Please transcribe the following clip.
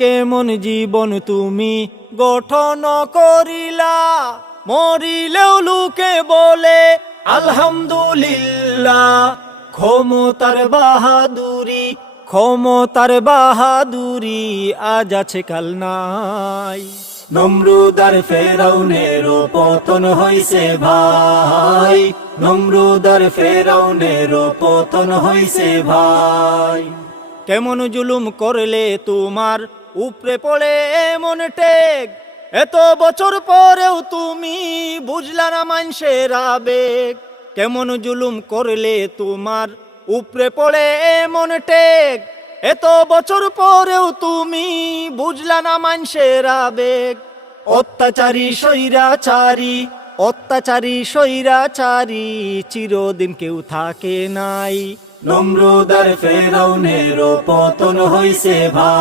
কেমন জীবন তুমি গঠন করিলা, মরিলেও লোকে বলে আলহামদুলিল্লাহ। ক্ষমতার বাহাদুরি আজ আছে কাল নাই। নমরুদ আর ফেরাউনের পতন হইছে ভাই, নমরুদ আর ফেরাউনের পতন হইছে ভাই। কেমন জুলুম করলে তোমার উপরে পড়ে এমন টেক, এত বছর পরেও তুমি বুঝলা না মানুষের আবেগ। কেমন জুলুম করলে তোমার উপরে পড়ে এমন টেক, এত বছর পরেও তুমি বুঝলা না মানুষের আবেগ। অত্যাচারী স্বৈরাচারী চিরদিন কেউ থাকে নাই। নমরুদ আর ফেরাউনের পতন হইছে ভাই।